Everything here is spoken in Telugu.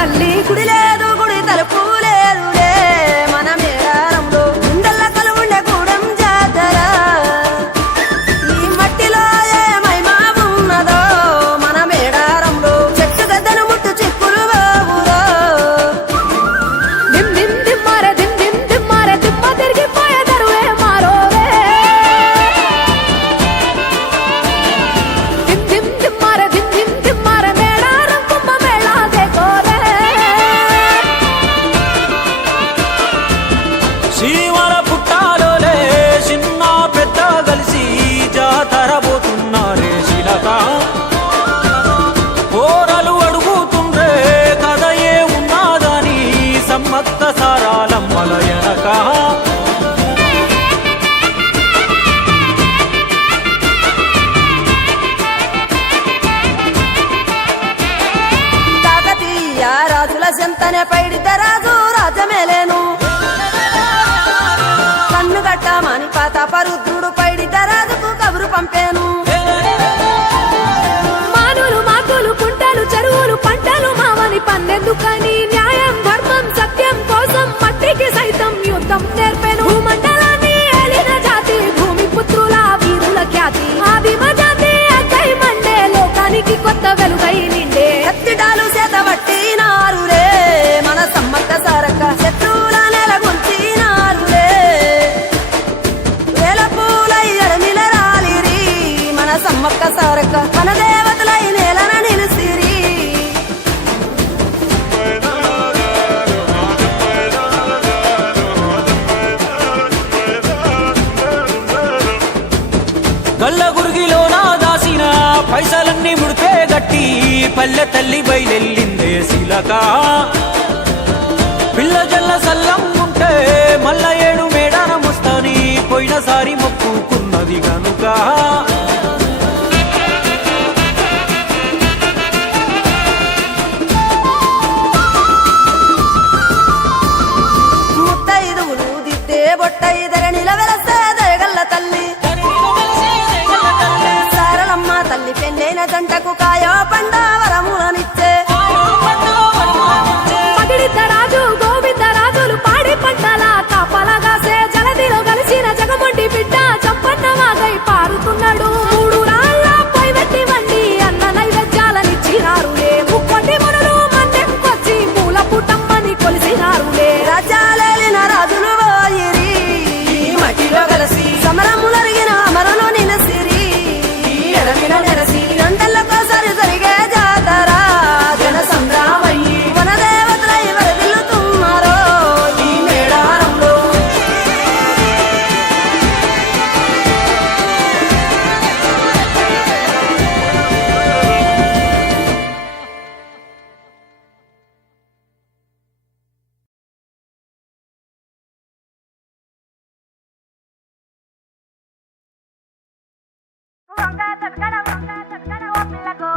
తల్లి గుడి లేదు గుడి తలుపు లేదులే మన మేడారంలో గుండెల్ల కలువుండే గూడెం జాతర ఈ మట్టిలో ఏ మహిమ ఉన్నదో మన మేడారంలో చెట్టు గద్దను ముట్టు చిక్కులు బాబులో దిమ్ దిమ్ దిమ్మారే దిమ్ దిమ్ దిమ్మారే దిమ్మ తిరిగిపోయే దరువే మారోవే దిమ్ దిమ్ దిమ్మారే దిమ్ దిమ్ దిమ్మారే మేడారం కుంభ మేళా దేకోరే శ్రీవర పుట్టాలోలే చిన్న పెద్ద కలిసి జాతర పోతున్నారే శిలక పోరలు అడుగుతుండ్రే కథ ఏ ఉన్నాదని సమ్మక్క సారాలమ్మల ఎనక కాకతీయ రాజుల చెంతనే పైడిత రాజు రాజమేలేను కన్ను గట్టమని పాతాపరుద్రుడు పైడిత రాజుకు కబురు పంపేను మానులు మాకులు కుంటలు చెరువులు పంటలు మావని పన్నెందుకని న్యాయం ధర్మం సత్యం కోసం మట్టికి సైతం యుద్ధం నేర్పెను భూమండలాన్ని ఏలిన జాతి భూమి పుత్రుల వీరుల ఖ్యాతి ఆదిమ జాతి అక్కై మండే లోకానికి కొత్త వెలుగై నిండే కత్తిడాలు చేతబట్టినారులే మన సమ్మక్క సారక్క శత్రువుల నెలగొల్చినారులే వేల పూలై అడమిల రాలిరి మన సమ్మక్క సారక్క మన దేవతలై నేలన నిలిసిరి గల్ల గురిగిలోన దాసిన పైసలన్నీ ముడిపే గట్టి పల్లె తల్లి బయలెల్లిందే శిలక పిల్ల జల్ల సల్లం ఉంటే మల్ల ఏడు మేడారమొస్తని పోయినసారి మొక్కుకున్నది గనుక ముత్తైదువులు దిద్దే బొట్టైదర నిలవెలసే దయగల్ల తల్లి సారలమ్మ తల్లి పెళ్ళైన జంటకు కాయో పండ వరములనిచ్చే పగిడిత రాజు గోవింద రాజులు పాడి పంటల కాపలగాసే జలదిలో కలిసిన జగమొండి బిడ్డ చంపన్న వాగై పారుతున్నాడు మూడు రాళ్ళ పైవెట్టి వండి అన్న నైవేద్యాలనిచ్చినారులే ముక్కోటి మునులు మందెంకొచ్చి మూల పుటమ్మని కొలిసినారులే రాజ్యాలేలిన రాజులు పోయిరి ఈ మట్టిలో కలిసి సమరములరిగిన అమరులు నిలసిరి ఈ ఎడమిన నెరసి గంటలకోసారి జరిగే జాతర జన సంగ్రామయ్యి వన దేవతలై వరదిల్లుతున్నారో ఈ మేడారంలో వంగ తడకడ ఓ పిల్లకు